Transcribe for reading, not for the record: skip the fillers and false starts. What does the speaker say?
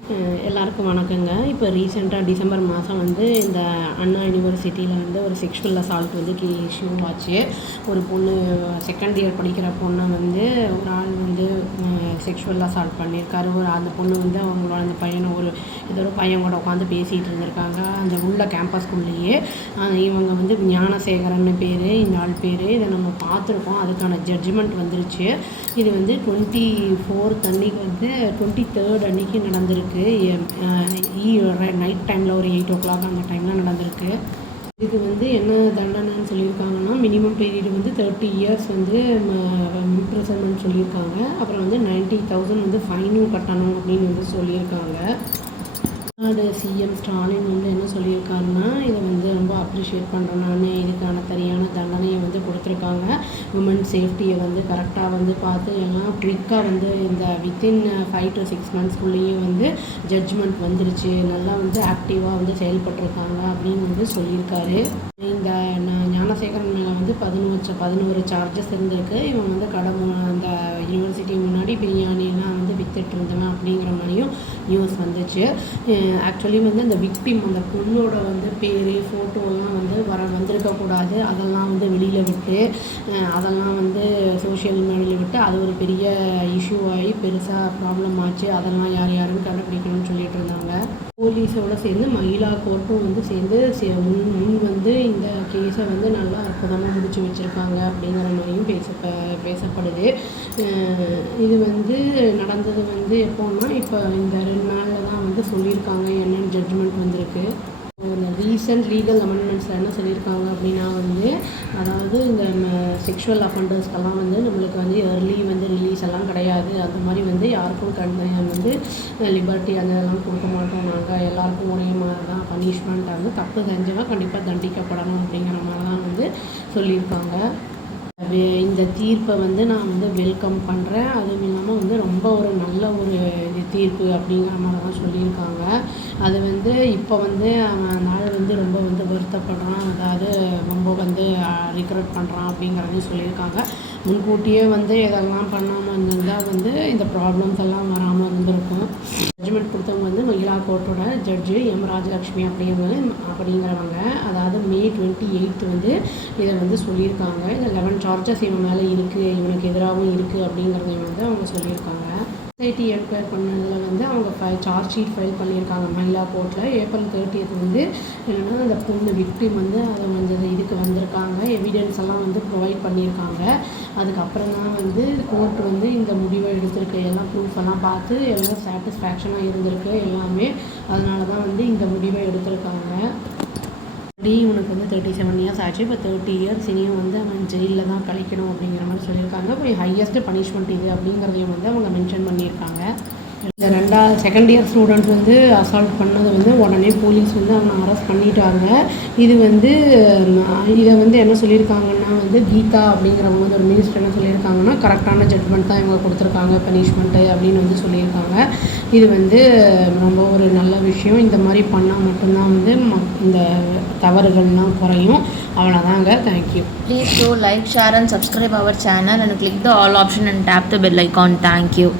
எல்லாருக்கும் வணக்கங்க. இப்போ ரீசெண்டாக டிசம்பர் மாதம் வந்து இந்த அண்ணா யூனிவர்சிட்டியில் வந்து ஒரு செக்ஷுவல் அசால்ட் வந்து இஷ்யூ ஆச்சு. ஒரு பொண்ணு செகண்ட் இயர் படிக்கிற பொண்ணை வந்து ஒரு ஆள் வந்து செக்ஷுவல் அசால்ட் பண்ணியிருக்காரு. அந்த பொண்ணு வந்து அவங்களோட அந்த பையனை ஏதோ ஒரு பையன் கூட உட்காந்து பேசிகிட்டு இருந்திருக்காங்க அந்த உள்ள கேம்பஸ்குள்ளேயே. இவங்க வந்து ஞானசேகரன் பேர், இந்த ஆள் பேர். இதை நம்ம பார்த்துருக்கோம். அதுக்கான ஜட்ஜ்மெண்ட் வந்துருச்சு. இது வந்து 24th அன்னைக்கு வந்து 23rd அன்னைக்கு நடந்திருக்கு. நைட் டைமில் ஒரு 8 o'clock அந்த டைமில் நடந்திருக்கு. இதுக்கு வந்து என்ன தண்டனைன்னு சொல்லியிருக்காங்கன்னா, மினிமம் பீரியட் வந்து 30 years வந்து இம்ப்ரிசன்மெண்ட் சொல்லியிருக்காங்க. அப்புறம் வந்து 90,000 வந்து ஃபைனும் கட்டணும் அப்படின்னு வந்து சொல்லியிருக்காங்க. சிஎம் ஸ்டாலின் வந்து என்ன சொல்லியிருக்காருன்னா, இதை வந்து ரொம்ப அப்ரிஷியேட் பண்ணுறேன் நான். இதுக்கான சரியான தண்டனையை வந்து கொடுத்துருக்காங்க. உமன் சேஃப்டியை வந்து கரெக்டாக வந்து பார்த்து எல்லாம் குயிக்காக வந்து இந்த வித்தின் 5 to 6 monthsக்குள்ளேயே வந்து ஜட்ஜ்மெண்ட் வந்துருச்சு. நல்லா வந்து ஆக்டிவாக வந்து செயல்பட்டுருக்காங்க அப்படின்னு வந்து சொல்லியிருக்காரு. இந்த ஞானசேகரன் மேலே வந்து 11 சார்ஜஸ் இருந்திருக்கு. இவன் வந்து அந்த யூனிவர்சிட்டி முன்னாடி பிரியாணிலாம் வந்து வித்துட்டு இருந்தவன் அப்படிங்கிற மாதிரியும் நியூஸ் வந்துச்சு. ஆக்சுவலி வந்து அந்த விக்டிம் அந்த பொண்ணோட வந்து பேர் ஃபோட்டோலாம் வந்து வந்திருக்கக்கூடாது. அதெல்லாம் வந்து வெளியில் விட்டு அதெல்லாம் வந்து சோஷியல் மீடியாவில் விட்டு அது ஒரு பெரிய இஷ்யூ ஆகி பெருசாக ப்ராப்ளம் ஆச்சு. அதெல்லாம் யாருன்னு கண்டுபிடிக்கணும்னு சொல்லிட்டு இருந்தாங்க. போலீஸோடு சேர்ந்து மகிழா கோர்ட்டும் வந்து சேர்ந்து முன் வந்து இந்த கேஸை வந்து நல்லா அற்புதமாக முடிச்சு வச்சுருக்காங்க அப்படிங்கிற மாதிரியும் பேசப்படுது. இது வந்து நடந்தது வந்து எப்போன்னா, இப்போ இந்த 2 நாளில் தான் வந்து சொல்லியிருக்காங்க என்னென்னு ஜட்ஜ்மெண்ட் வந்திருக்கு. ரீசன்ட் லீகல் அமெண்ட்மெண்ட்ஸில் என்ன சொல்லியிருக்காங்க அப்படின்னா வந்து, அதாவது இந்த செக்ஷுவல் அஃபண்டர்ஸ்க்கெல்லாம் வந்து நம்மளுக்கு வந்து ஏர்லி வந்து ரிலீஸ் எல்லாம் கிடையாது. அந்த மாதிரி வந்து யாருக்கும் வந்து லிபர்ட்டி அதெல்லாம் கொடுக்க மாட்டோம். நாங்கள் எல்லாருக்கும் ஒரே மாதிரி தான் பனிஷ்மெண்ட். வந்து தப்பு செஞ்சவங்க கண்டிப்பாக தண்டிக்கப்படணும் அப்படிங்கிற மாதிரி தான் வந்து சொல்லியிருக்காங்க. இந்த தீர்ப்பை வந்து நான் வந்து வெல்கம் பண்ணுறேன். அதுவும் இல்லாமல் வந்து ரொம்ப ஒரு நல்ல ஒரு தீர்ப்பு அப்படிங்கிற மாதிரி தான் சொல்லியிருக்காங்க. அது வந்து இப்போ வந்து அவன் நாள் வந்து ரொம்ப வந்து வருத்தப்படுறான். அதாவது ரொம்ப வந்து ரிக்ரெட் பண்ணுறான் அப்படிங்கிறதையும் சொல்லியிருக்காங்க. முன்கூட்டியே வந்து இதெல்லாம் பண்ணாமல் இருந்திருந்தால் வந்து இந்த ப்ராப்ளம்ஸ் எல்லாம் வராமல் இருந்திருக்கும். ஜட்ஜ்மெண்ட் கொடுத்தவங்க வந்து மகிழா கோர்ட்டோட ஜட்ஜு எம் ராஜலக்ஷ்மி அப்படிங்கிறவங்க. அதாவது May 28 வந்து இதை வந்து சொல்லியிருக்காங்க. இந்த 11 சார்ஜஸ் இவன் மேலே இருக்குது, இவனுக்கு எதிராகவும் இருக்குது அப்படிங்கிறதையும் வந்து அவங்க சொல்லியிருக்காங்க. சொசைட்டி என்கொயர் பண்ணதில் வந்து அவங்க சார்ஜ் ஷீட் ஃபைல் பண்ணியிருக்காங்க மகிழா கோர்ட்டில். April 30th வந்து என்னென்னா அந்த பொண்ணு விக்டிம் வந்து அதை வந்து இதுக்கு வந்திருக்காங்க. எவிடன்ஸ் எல்லாம் வந்து ப்ரொவைட் பண்ணியிருக்காங்க. அதுக்கப்புறம் தான் வந்து கோர்ட் வந்து இந்த முடிவை எடுத்திருக்கு. எல்லாம் ப்ரூஃப் எல்லாம் பார்த்து எல்லாம் சாட்டிஸ்ஃபேக்ஷனாக இருந்திருக்கு எல்லாமே. அதனால தான் வந்து இந்த முடிவை எடுத்திருக்காங்க. உனக்கு வந்து 37 years ஆச்சு. இப்போ 30 years இனியும் வந்து அவன் ஜெயிலில் தான் கழிக்கணும் அப்படிங்கிற மாதிரி சொல்லியிருக்காங்க. இப்போ ஹையஸ்ட் பனிஷ்மெண்ட் இது அப்படிங்கிறதையும் வந்து அவங்க மென்ஷன் பண்ணியிருக்காங்க. இந்த செகண்ட் இயர் ஸ்டூடெண்ட் வந்து அசால்ட் பண்ணது வந்து உடனே போலீஸ் வந்து அவனை அரெஸ்ட் பண்ணிட்டாங்க. இது வந்து இதை வந்து என்ன சொல்லியிருக்காங்கன்னா வந்து கீதா அப்படிங்கிறவங்க வந்து ஒரு மினிஸ்டர் என்ன சொல்லியிருக்காங்கன்னா, கரெக்டான ஜட்மெண்ட் தான் இவங்க கொடுத்துருக்காங்க பனிஷ்மெண்ட்டு அப்படின்னு வந்து சொல்லியிருக்காங்க. இது வந்து ரொம்ப ஒரு நல்ல விஷயம். இந்த மாதிரி பண்ணால் மட்டும்தான் வந்து இந்த தவறுகள்லாம் குறையும். அவ்வளோதாங்க. Thank you. Please do like, share and subscribe our channel and click the all option and tap the bell icon. Thank you.